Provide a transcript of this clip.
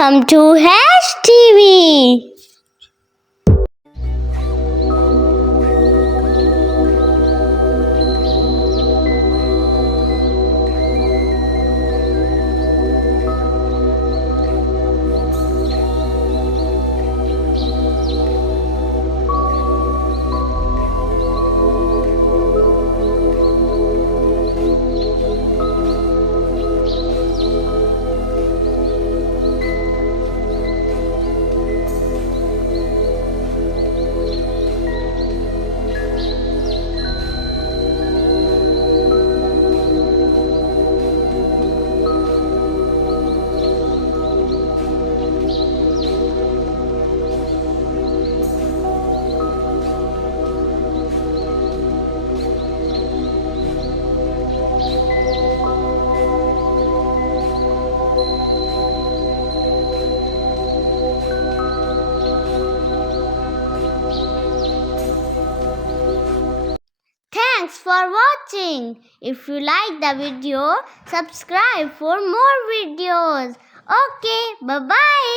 Welcome to Hash TV. Thanks for watching. If you like the video, subscribe for more videos. Okay, bye-bye.